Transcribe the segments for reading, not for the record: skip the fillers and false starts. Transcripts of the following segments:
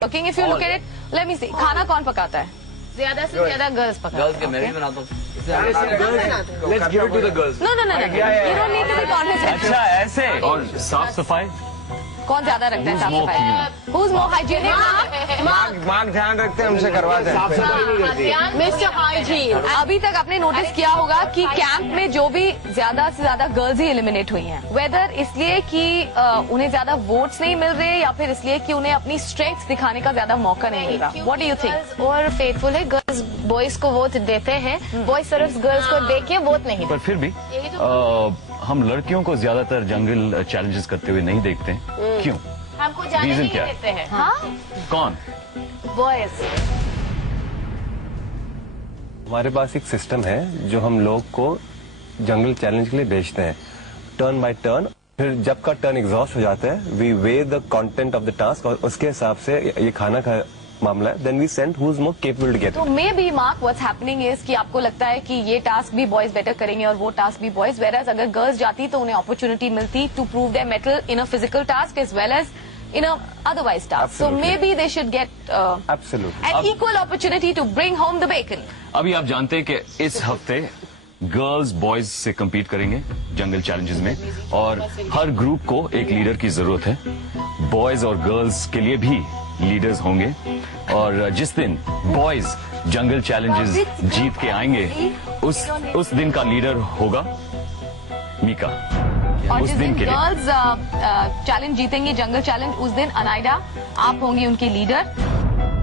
Cooking, if you look at it, let me see, खाना कौन पकाता है? ज्यादा से ज्यादा गर्ल्स पकाते हैं. गर्ल्स के मैं भी बनाता हूँ. Let's give it to the girls. No. You don't need to be confident. अच्छा ऐसे. और साफ सफाई कौन ज्यादा रखता है साफ सफाई? Who's more hygienic? मार्क ध्यान रखते हैं, हमसे करवाते हैं. साफ सफाई नहीं करती. Mr. Hygiene. अभी तक आपने नोटिस किया होगा कि कैंप में जो भी ज्यादा से ज्यादा गर्ल्स ही एलिमिनेट हुई हैं. वेदर इसलिए कि उन्हें ज्यादा वोट्स नहीं मिल रहे या फिर इसलिए कि उन्हें अपनी स्ट्रेंथ दिखाने का ज्यादा मौका नहीं मिल रहा. What do you think? और फेथफुल है, गर्ल्स बॉयज को वोट देते हैं, बॉयज सिर्फ गर्ल्स को देख के वोट नहीं. पर फिर भी हम लड़कियों को ज्यादातर जंगल चैलेंजेस करते हुए नहीं देखते हैं. क्यों? हमको जाने Reason नहीं क्या है? देते हैं. हाँ? कौन? बॉयज. हमारे पास एक सिस्टम है जो हम लोग को जंगल चैलेंज के लिए भेजते हैं, टर्न बाय टर्न. फिर जब का टर्न एग्जॉस्ट हो जाता है, we weigh the content of the task और उसके हिसाब से ये खाना का मामला है, then we send who is more capable to get. तो maybe mark what's happening is कि आपको लगता है कि ये टास्क भी बॉयज बेटर करेंगे और वो टास्क भी बॉयज, वेराज अगर गर्ल्स जाती तो उन्हें अपॉर्चुनिटी मिलती to prove their mettle in a physical task as well as in a otherwise task. So maybe they should get Absolutely. an equal opportunity to bring home the bacon. अभी आप जानते हैं कि इस हफ्ते गर्ल्स बॉयज से compete करेंगे जंगल challenges में और हर ग्रुप को एक लीडर की जरूरत है. बॉयज और गर्ल्स के लिए भी लीडर्स होंगे और जिस दिन बॉयज जंगल चैलेंजेस जीत के आएंगे उस दिन का लीडर होगा मीका. और उस जिस दिन दिन के लिए गर्ल्स चैलेंज जीतेंगी, जंगल चैलेंज, उस दिन अनाइडा आप होंगी उनकी लीडर.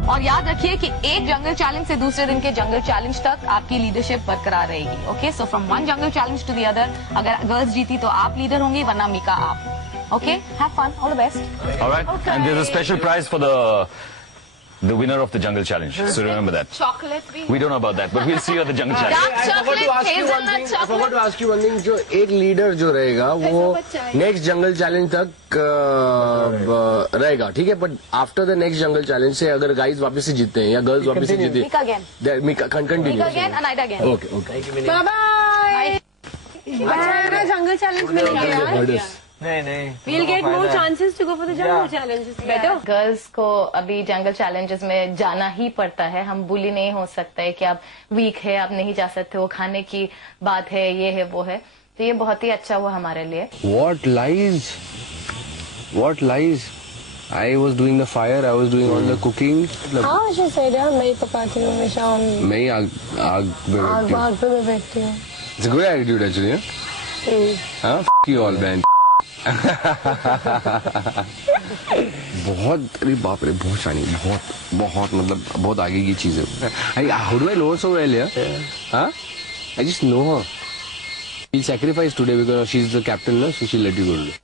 और याद रखिए कि एक जंगल चैलेंज से दूसरे दिन के जंगल चैलेंज तक आपकी लीडरशिप बरकरार रहेगी. Okay, so from one jungle challenge to the other, अगर गर्ल्स जीती तो आप लीडर होंगी, वरना मीका आप. Okay, have fun, all the best. Alright, and there's a special prize for the winner of the jungle challenge. So remember that. Chocolate भी. We don't know about that, but we'll see you at the jungle challenge. Dark chocolate, hazelnut I forgot to chocolate. ask you one thing. जो एक leader जो रहेगा वो next जंगल challenge तक रहेगा, ठीक है. But after the next jungle challenge से अगर गाइज वापस से जीतते हैं या गर्ल्स वापस से जीते मीका अगेन, हैं, मीका कंटिन्यू. मीका अगेन, अनाइडा again. Okay okay. Bye bye. अच्छा जंगल चैलेंज मिलेंगे यार. नहीं. We'll get more chances to go for the jungle challenges. Better. Girls को अभी जंगल चैलेंजेस में जाना ही पड़ता है. हम बुली नहीं हो सकता है कि आप वीक है, आप नहीं जा सकते, वो खाने की बात है, ये है वो है. तो ये बहुत ही अच्छा हुआ हमारे लिए. What lies? What lies? I was doing the fire. I was doing all the cooking. हाँ she said यार मैं ही पकाती हूँ हमेशा. मैं ही आग पे बैठती हूँ. आग पे बैठती हूँ. It's a good attitude actually. हाँ, f you all man. बहुत, अरे बाप रे, बहुत शानी, बहुत मतलब बहुत आगे की चीज है. How do I know her so well? Yeah? Huh? I just know her. She'll sacrifice today because she's the captain, no? So she'll let you go today.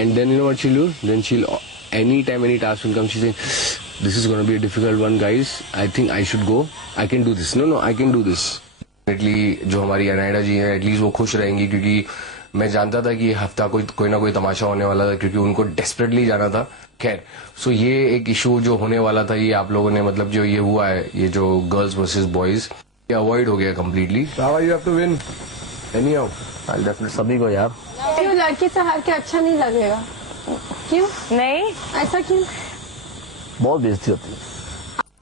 And then you know what she'll do? Then she'll, anytime any task will come, she'll say, this is going to be a difficult one, guys. I think I should go. I can do this. No, I can do this. Definitely, जो हमारी अनाइडा जी हैं, at least वो खुश रहेंगी क्योंकि मैं जानता था कि ये हफ्ता कोई ना कोई तमाशा होने वाला था क्योंकि उनको डेस्परेटली जाना था. खैर, सो ये एक इशू जो होने वाला था, ये आप लोगों ने मतलब जो ये हुआ है, ये जो गर्ल्स वर्सेस बॉयज, ये अवॉइड हो गया completely. You have to win anyhow. I definitely सभी को यार. क्यों लड़की से हार के अच्छा नहीं लगेगा? क्यों? नहीं, ऐसा क्यों? बहुत बेइज्जती होती है.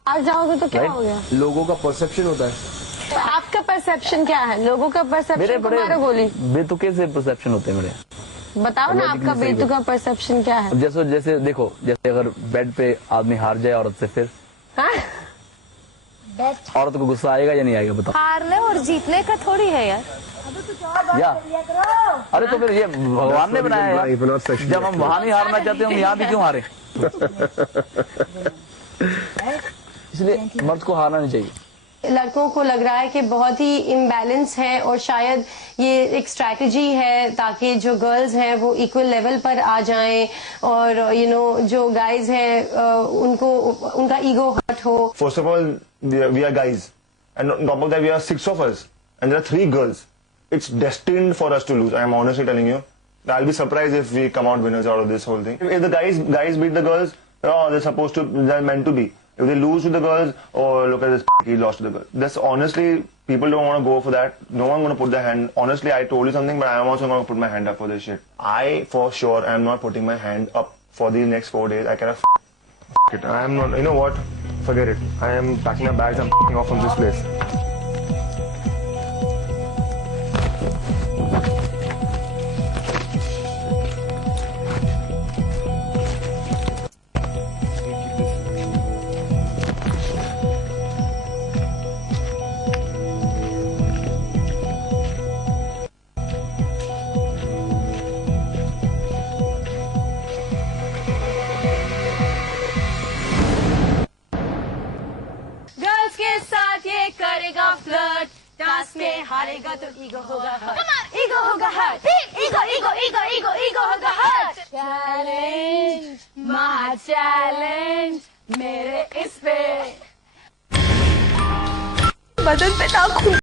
हार जाओगे तो क्या हो गया? लोगों का परसेप्शन होता है. तो आपका परसेप्शन क्या है? लोगों का परसेप्शन तुम्हारे गोली. बेतुके से परसेप्शन होते हैं मेरे. बताओ ना आपका बेतु का परसेप्शन क्या है? जैसे देखो, जैसे अगर बेड पे आदमी हार जाए औरत से, फिर औरत को गुस्सा आएगा या नहीं आएगा? बताओ. हारने और जीतने का थोड़ी है यार. या अरे तो फिर ये भगवान ने बनाया है. जब हम वहां नहीं हारना चाहते, हम यहाँ भी क्यों हारे? इसलिए मर्द को हारना नहीं चाहिए. लड़कों को लग रहा है कि बहुत ही इम्बैलेंस है और शायद ये एक स्ट्रैटेजी है ताकि जो गर्ल्स हैं वो इक्वल लेवल पर आ जाएं और जो गाइज हैं उनको उनका ईगो हर्ट हो. First of all, we are guys, and on top of that, we are 6 of us, and there are 3 girls. It's destined for us to lose. I am honestly telling you. I'll be surprised if we come out winners out of this whole thing. If the guys beat the girls, they're meant to be. If they lose to the girls, oh look at this, he lost to the girls. That's honestly, people don't want to go for that. No one going to put their hand. Honestly, I told you something, but I am also going to put my hand up for this shit. I, for sure, am not putting my hand up for the next 4 days. I can it. I am not. You know what? Forget it. I am packing my bags. I'm off from this place. Girls के साथ ये करेगा flirt, task में हारेगा तो ego होगा hurt, ego होगा hurt, ego ego ego ego ego होगा हर्ट। चैलेंज महा चैलेंज मेरे इस पे बदन पे नाखून